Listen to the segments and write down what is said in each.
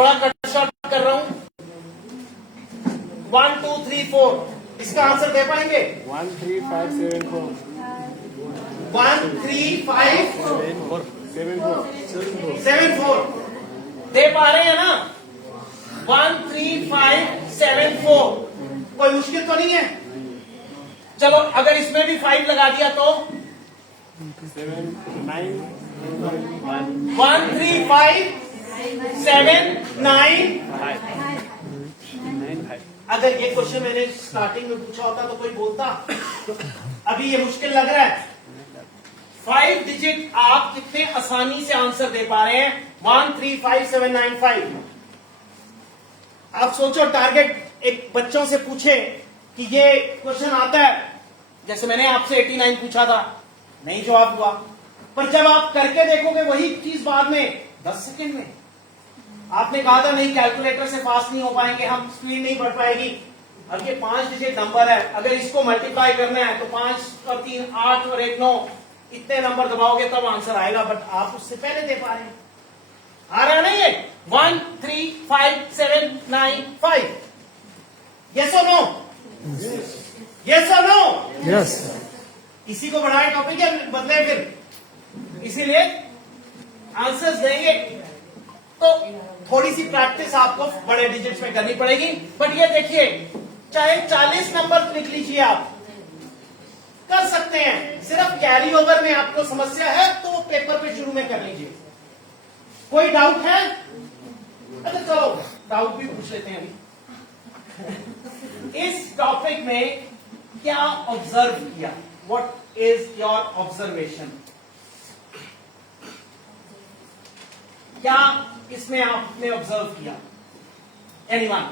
थोड़ा cut short कर रहा हूं। 1 2 3 4 इसका आंसर दे पाएंगे? 1 3 5 7 4 1 3 5 7 4 7 4 दे पा रहे हैं ना? 1 3 5 7 4 कोई मुश्किल तो नहीं है? चलो अगर इसमें भी 5 लगा दिया तो 7 9 1 3 5 7 9 अगर ये क्वेश्चन मैंने स्टार्टिंग में पूछा होता तो कोई बोलता? अभी ये मुश्किल लग रहा है। 5 डिजिट आप कितने आसानी से आंसर दे पा रहे हैं? 1 3 5 7 9 5। आप सोचो, टारगेट एक बच्चों से पूछे कि ये क्वेश्चन आता है, जैसे मैंने आपसे 89 पूछा था, नहीं जवाब हुआ, पर जब आप करके देखोगे वही चीज बाद में 10 सेकंड में। आपने कहा था नहीं कैलकुलेटर से फास्ट नहीं हो पाएंगे हम, स्पीड नहीं बढ़ पाएगी। अब ये 5 डिजिट नंबर है, अगर इसको मल्टीप्लाई करना है तो 5 और 3 8 और 1 9, इतने नंबर दबाओगे तब आंसर आएगा, बट आप उससे पहले दे पा रहे हैं। आ रहा है ना ये? 1 3 5 7 9 5। यस और नो? यस और नो? यस। इसी को बढ़ाए टॉपिक या बदले फिर? इसीलिए आंसर्स देंगे तो थोड़ी सी प्रैक्टिस आपको बड़े डिजिट्स में करनी पड़ेगी। बट ये देखिए, चाहे 40 नंबर लिख लीजिए, आप कर सकते हैं। सिर्फ कैरी ओवर में आपको समस्या है तो वो पेपर पे शुरू में कर लीजिए। कोई डाउट है? अच्छा चलो डाउट भी पूछ लेते हैं अभी। इस टॉपिक में क्या ऑब्जर्व किया? What is your observation? क्या इसमें आपने ऑब्जर्व किया? एनीवन?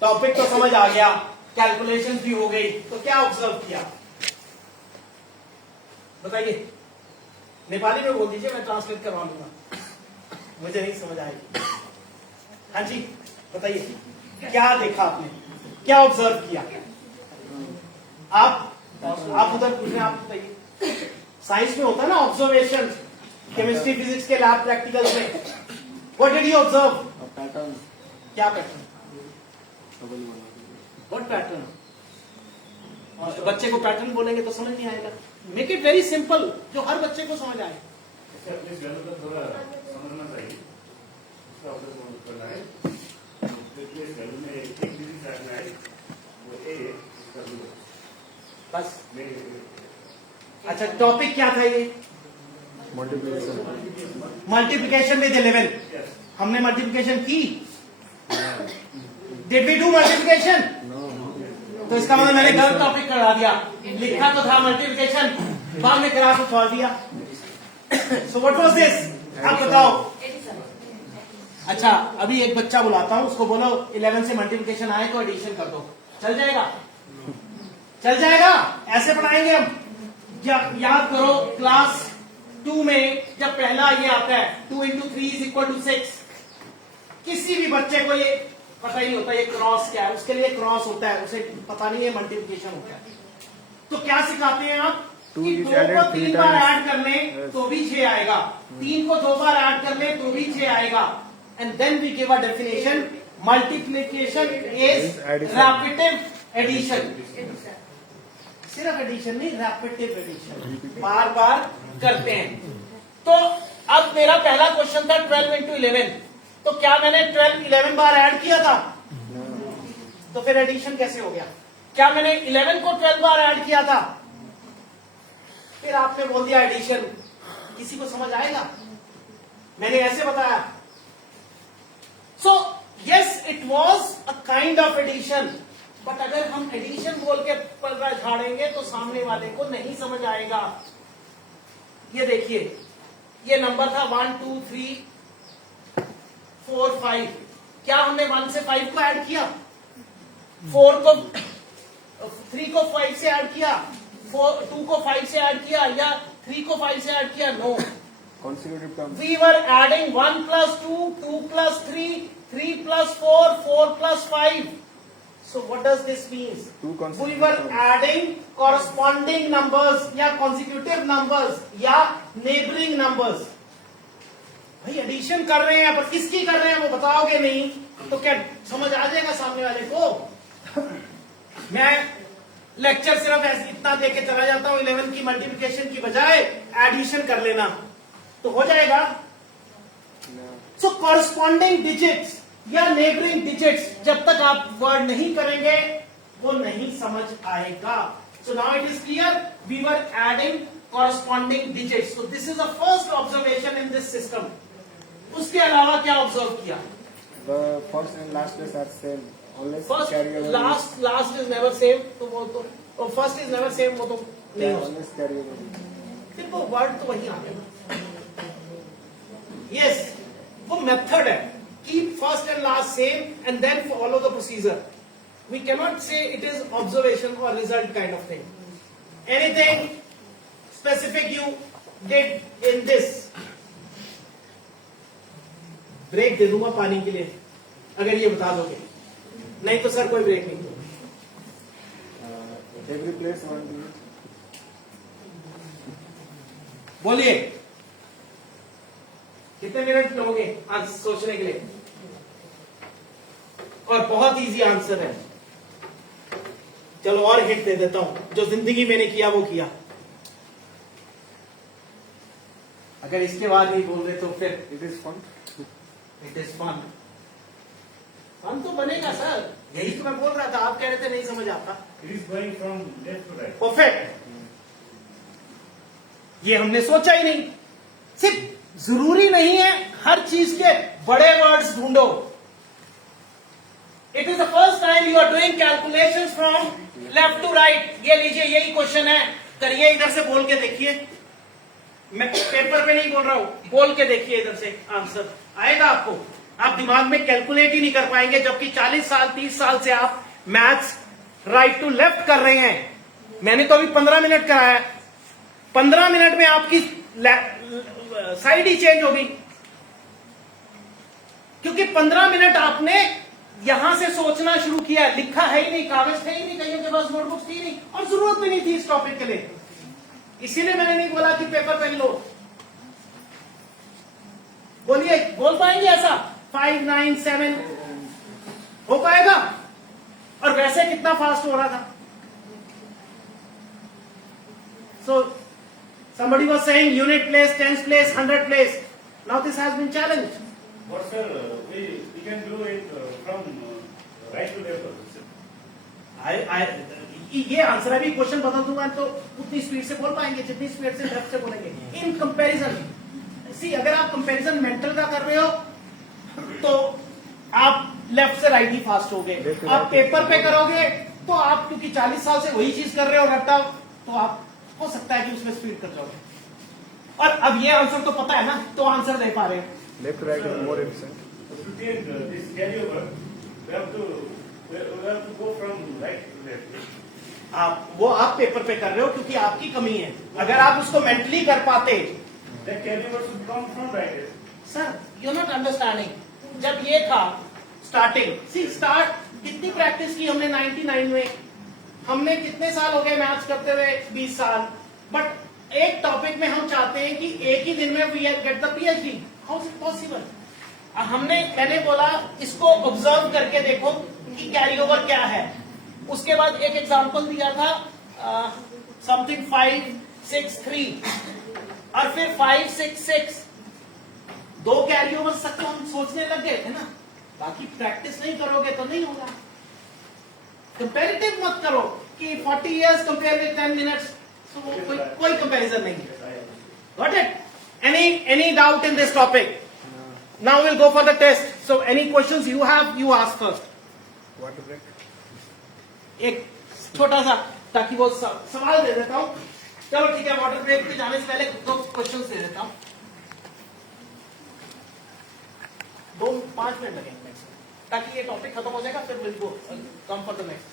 टॉपिक तो समझ आ गया, कैलकुलेशन भी हो गई, तो क्या ऑब्जर्व किया बताइए। नेपाली में बोल दीजिए, मैं ट्रांसलेट करवा लूंगा, मुझे नहीं समझ आएगी। हाँ जी बताइए, क्या देखा आपने, क्या ऑब्जर्व किया? आप उधर पूछ रहे हैं, आप बताइए। साइंस में होता है ना ऑब्जर्वेशन, केमिस्ट्री फिजिक्स के लैब प्रैक्टिकल्स में। What did you observe? Pattern. क्या पैटर्न? What pattern? बच्चे को पैटर्न बोलेंगे तो समझ नहीं आएगा। मेक इट वेरी सिंपल, जो हर बच्चे को समझ आए। थोड़ा समझना चाहिए, करना है। में एक डिजिट रखना है, वो ए बस। अच्छा टॉपिक क्या था ये? Multiplication with 11। हमने मल्टीप्लिकेशन की? Did we do multiplication? तो इसका मतलब मैंने गलत टॉपिक करा दिया। लिखा तो था मल्टीप्लिकेशन, बाद में करा तो छोड़ दिया। So what was this? आप बताओ। अच्छा अभी एक बच्चा बुलाता हूं, उसको बोलो 11 से मल्टीप्लिकेशन आए तो एडिशन कर दो। चल जाएगा? चल जाएगा? ऐसे पढ़ाएंगे हम। याद करो क्लास 2 में जब पहला ये आता है 2 into 3 = 6, किसी भी बच्चे को ये पता ही नहीं होता ये क्रॉस क्या है, उसके लिए क्रॉस होता है, उसे पता नहीं है मल्टीप्लिकेशन होता है। तो क्या सिखाते हैं आप? कि 2 को 3 बार ऐड कर लें तो भी 6 आएगा, 3 को 2 बार ऐड कर लें तो भी 6 आएगा। And then we give a definition, multiplication is repetitive addition. सिर्फ एडिशन नहीं, रैपिटिव एडिशन, बार बार करते हैं। तो अब मेरा पहला क्वेश्चन था 12 into 11, तो क्या मैंने 12 11 बार ऐड किया था? तो फिर एडिशन कैसे हो गया? क्या मैंने 11 को 12 बार ऐड किया था? फिर आपने बोल दिया एडिशन। किसी को समझ आएगा? मैंने ऐसे बताया। So yes it was a kind of addition, but अगर हम एडिशन बोल के पर्दा झाड़ेंगे तो सामने वाले को नहीं समझ आएगा। ये देखिए, ये नंबर था 1 2 3 4 5। क्या हमने 1 से 5 को ऐड किया? 4 को 3 को 5 से ऐड किया? 2 को 5 से ऐड किया या 3 को 5 से ऐड किया? No. Consecutive terms. We were adding 1 plus 2, 2 plus 3, 3 plus 4, 4 plus 5. So what does this mean? We were adding corresponding numbers या consecutive numbers या neighboring numbers. भाई एडिशन कर रहे हैं, पर किसकी कर रहे हैं वो बताओगे नहीं तो क्या समझ आ जाएगा सामने वाले को? मैं लेक्चर सिर्फ ऐसे इतना दे के चला जाता हूं 11 की मल्टीप्लिकेशन की बजाय एडिशन कर लेना तो हो जाएगा। सो कॉरस्पॉन्डिंग डिजिट्स या नेबरिंग डिजिट्स जब तक आप वर्ड नहीं करेंगे वो नहीं समझ आएगा। So now it is clear, we were adding corresponding digits. So this is the first observation in this system. उसके अलावा क्या ऑब्जर्व किया? The first and last place are same. Unless first carry over. Last is never same, तो वो तो first is never same, वो तो नहीं हो सकता। Unless carry over. फिर वो वर्ड तो वही आ गया। यस, वो मेथड है, keep first and last same and then follow the procedure. We cannot say it is observation और result kind of thing. Anything specific you did in this? Break दे दूंगा पानी के लिए अगर ये बता दोगे, नहीं तो सर कोई ब्रेक नहीं। Every place one digit. बोलिए कितने मिनट लोगे आज सोचने के लिए? और बहुत इजी आंसर है। चलो और हिंट दे देता हूं, जो जिंदगी मैंने किया वो किया। अगर इसके बाद नहीं बोल रहे तो फिर It is fun. It is fun. Fun तो बनेगा सर, यही तो मैं बोल रहा था, आप कह रहे थे नहीं समझ आता। It is going from left to right. Perfect, ये हमने सोचा ही नहीं। सिर्फ जरूरी नहीं है हर चीज के बड़े वर्ड्स ढूंढो। It is the first time you are doing calculations from left to right. ये लीजिए, यही क्वेश्चन है, करिए, इधर से बोल के देखिए। मैं पेपर पे नहीं बोल रहा हूं, बोल के देखिए, इधर से आंसर आएगा आपको। आप दिमाग में कैलकुलेट ही नहीं कर पाएंगे, जबकि 40 साल 30 साल से आप मैथ्स राइट टू लेफ्ट कर रहे हैं। मैंने तो अभी 15 मिनट कराया, 15 मिनट में आपकी साइड ही चेंज हो गई, क्योंकि 15 मिनट आपने यहां से सोचना शुरू किया। लिखा है ही नहीं, कागज थे ही नहीं, कहीं के पास नोटबुक्स थी नहीं, और जरूरत भी नहीं थी इस टॉपिक के लिए। इसीलिए मैंने नहीं बोला कि पेपर पेन लो। बोलिए, बोल पाएंगे ऐसा? 5 9 7 हो पाएगा? और वैसे कितना फास्ट हो रहा था। सो somebody was saying unit place, tens place, 100 place. Now this has been challenged. But sir, we can do it from right to left. ये आंसर है भी, क्वेश्चन बदल दूंगा तो उतनी स्पीड से बोल पाएंगे जितनी स्पीड से लेफ्ट से बोलेंगे। इन कंपैरिजन सी, अगर आप कंपैरिजन मेंटल का कर रहे हो तो आप लेफ्ट से राइट ही फास्ट हो गए। आप पेपर पे करोगे तो आप, क्योंकि 40 साल से वही चीज कर रहे हो रट्टा, तो आप हो सकता है कि उसमें स्पीड कर जाओगे। और अब ये आंसर तो पता है ना, तो आंसर दे पा रहे हैं। Left to right is more efficient. To take this carryover, we have to go from right to left. आप पेपर पे कर रहे हो क्योंकि आपकी कमी है। अगर आप उसको मेंटली कर पाते, The carryover should come from right. Sir you not understanding. जब ये था स्टार्टिंग, सी स्टार्ट कितनी प्रैक्टिस की हमने 99 में, हमने कितने साल हो गए मैथ्स करते हुए? 20 साल। बट एक टॉपिक में हम चाहते हैं कि एक ही दिन में we get the PhD। How is it possible? मैंने बोला इसको ऑब्जर्व करके देखो कि कैरी ओवर क्या है। उसके बाद एक एग्जांपल दिया था, समथिंग 5 6 3 और फिर 5 6 6। 2 कैरी ओवर तक तो हम सोचने लग गए थे ना। बाकी प्रैक्टिस नहीं करोगे तो नहीं होगा। कंपैरेटिव मत करो कि 40 इयर्स कंपेयर विद 10 मिनट्स, तो कोई कंपैरिजन नहीं है। Got it? Any doubt in this topic? Now will go for the test. So any questions you have, you ask first. Water break. एक छोटा सा, ताकि वो सवाल दे देता हूं। चलो ठीक है, वाटर ब्रेक पे जाने से पहले 2 क्वेश्चन दे देता हूं। 2-5 मिनट लगेंगे मैक्सिमम, ताकि ये टॉपिक खत्म हो जाएगा, फिर will go come for the next.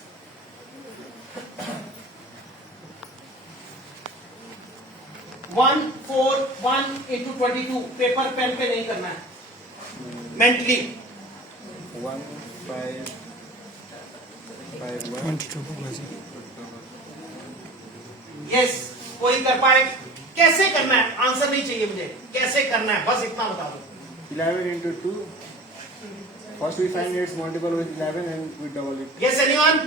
1 4 1 into 22 paper pen पे नहीं करना है, मेंटली। 1 5 5 1 22 यस, कोई कर पाए? कैसे करना है? आंसर नहीं चाहिए मुझे, कैसे करना है बस इतना बता दो। 11 into 2. First we find its multiple with 11 and we double it. Yes, anyone?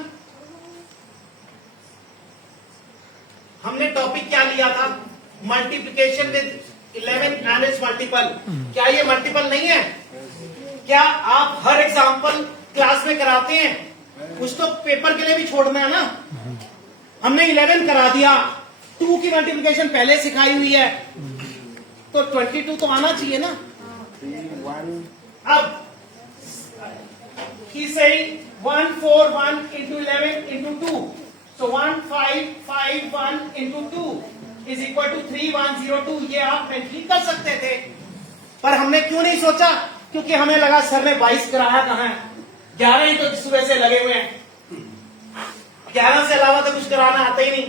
हमने टॉपिक क्या लिया था? Multiplication with 11 and it's multiple. क्या ये मल्टीपल नहीं है? क्या आप हर एग्जाम्पल क्लास में कराते हैं? कुछ तो पेपर के लिए भी छोड़ना है ना. हमने 11 करा दिया, 2 की मल्टीप्लिकेशन पहले सिखाई हुई है, तो 22 तो आना चाहिए ना. 3, 1. अब he's saying 1 4 1 into 11 into 2, so 1 5 5 1 into 2 is equal to 3 1 0 2. ये आप मेंटली कर सकते थे, पर हमने क्यों नहीं सोचा? क्योंकि हमें लगा सर ने 22 कराया कहाँ है, 11 ही तो सुबह से लगे हुए हैं, 11 से अलावा तो कुछ कराना आता ही नहीं.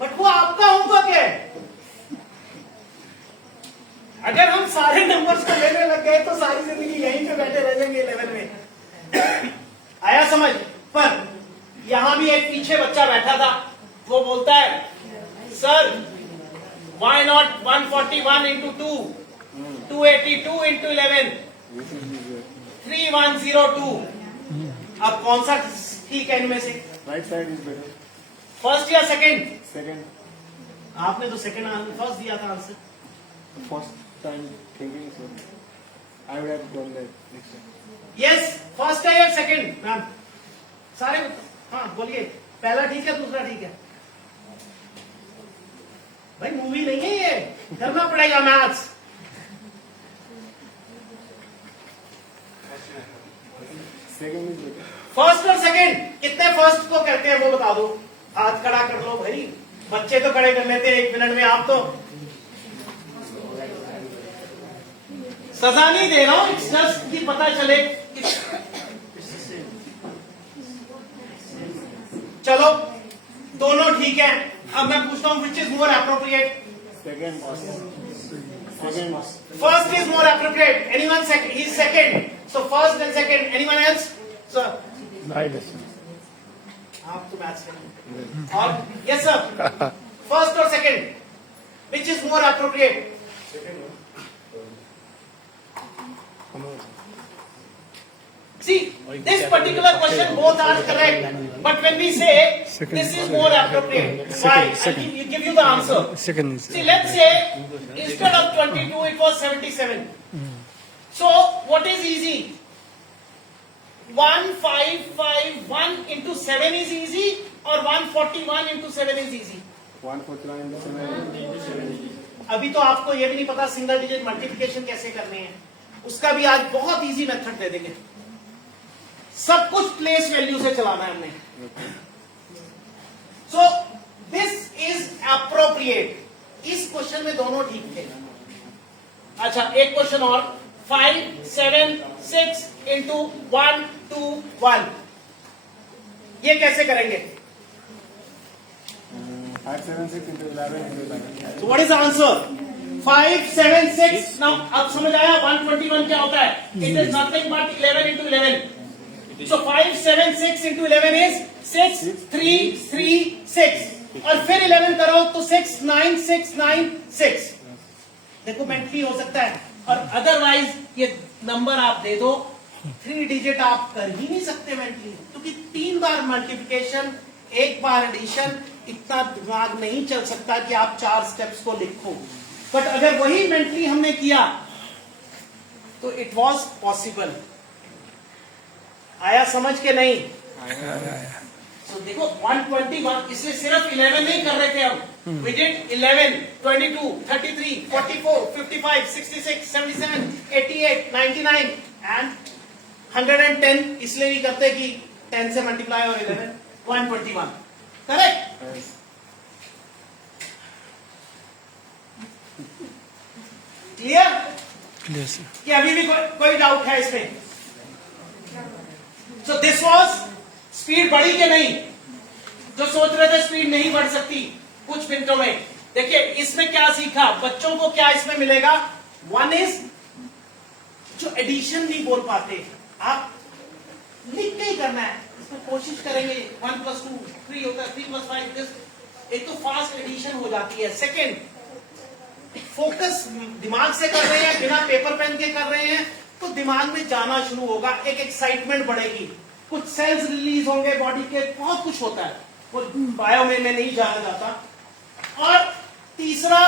बट वो आपका होमवर्क है. अगर हम सारे नंबर्स को लेने लग गए तो सारी जिंदगी यहीं पे बैठे रह जाएंगे 11 में. आया समझ? पर यहां भी एक पीछे बच्चा बैठा था, वो बोलता है sir why not 141 into 2, 282 into 11, 3102. अब कौन सा ठीक है इनमें से? Right side is better. First या सेकंड? Second. आपने तो सेकंड फर्स्ट दिया था answer. First time thinking, so I would have done that next time. Yes, first है या सेकंड? मैम सारे, हाँ बोलिए, पहला ठीक है दूसरा ठीक है? भाई मूवी नहीं है ये, करना पड़ेगा maths. Second is better. First और सेकंड, कितने फर्स्ट को कहते हैं वो बता दो. हाथ खड़ा कर लो भाई, बच्चे तो खड़े कर लेते हैं 1 मिनट में, आप तो सजा नहीं दे रहा हूं, इट्स जस्ट कि पता चले. चलो दोनों ठीक है. अब मैं पूछता हूं which is more appropriate? Second. Second. First is more appropriate. Anyone second? He is second, so first and second. Anyone else? Sir आप तो मैथ्स नहीं. और यस सर, फर्स्ट और second which is more appropriate? See, this particular question both are correct, but when we say this is more appropriate, why? I give you the answer. See, let's say instead of 22 it was 77. So what is easy? 1551 into 7 is easy, or 141 into 7 is easy? 141 into 7. अभी तो आपको ये भी नहीं पता single digit multiplication कैसे करनी है. उसका भी आज बहुत इजी मेथड दे देंगे. सब कुछ प्लेस वैल्यू से चलाना है हमने. सो दिस इज एप्रोप्रिएट. इस क्वेश्चन में दोनों ठीक थे. अच्छा एक क्वेश्चन और. 5 7 6 into 1 2 1, ये कैसे करेंगे? 5 7 6 into 11 into 11. So what is the answer? 5 7 6. Now अब समझ आया 121 क्या होता है? It is nothing but 11 into 11. So 5 7 6 into 11 is 6 3 3 6. और फिर 11 करो तो 6 9 6 9 6. देखो मेंटली हो सकता है, और अदरवाइज ये नंबर आप दे दो 3 डिजिट आप कर ही नहीं सकते मेंटली, क्योंकि 3 बार मल्टीप्लिकेशन 1 बार एडिशन, इतना दिमाग नहीं चल सकता कि आप 4 स्टेप्स को लिखो. बट अगर वही मेंटली हमने किया तो इट वॉज पॉसिबल. आया समझ के नहीं? So, देखो 121, इसलिए सिर्फ 11 नहीं कर रहे थे हम. We did 11, 22, 33, 44, 55, 66, 77, 88, 99 and 110. इसलिए नहीं करते कि 10 से मल्टीप्लाई और 11, 121. करेक्ट? Yes. क्लियर? कि अभी भी कोई डाउट है इसमें? So this was स्पीड बढ़ी कि नहीं? जो सोच रहे थे स्पीड नहीं बढ़ सकती कुछ मिनटों में, देखिए इसमें क्या सीखा. बच्चों को क्या इसमें मिलेगा? वन इज जो एडिशन नहीं बोल पाते, आप लिख के ही करना है. इसमें कोशिश करेंगे 1 + 2 3 होता है, 3 + 5 दिस. एक तो फास्ट एडिशन हो जाती है. सेकंड फोकस दिमाग से कर रहे हैं, बिना पेपर पेन के कर रहे हैं, तो दिमाग में जाना शुरू होगा, एक एक्साइटमेंट बढ़ेगी, कुछ सेल्स रिलीज होंगे बॉडी के, बहुत कुछ होता है, वो बायो में नहीं जाना जाता। और तीसरा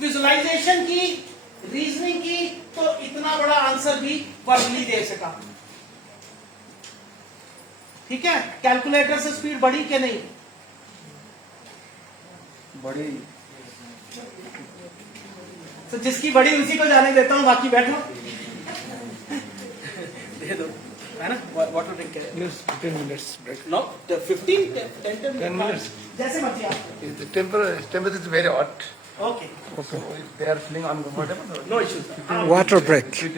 विजुअलाइजेशन की, रीजनिंग की, तो इतना बड़ा आंसर भी वर्बली दे सका। ठीक है, कैलकुलेटर से स्पीड बढ़ी कि नहीं? बड़ी तो जिसकी बड़ी उसी को जाने देता हूं, बाकी बैठो दे दो, है ना? वाटर ड्रिंक के Yes, 10 minutes break. No 10 minutes. जैसे मर्जी आप। The temperature is very hot. Okay, So if they are feeling uncomfortable, no issues. Water break.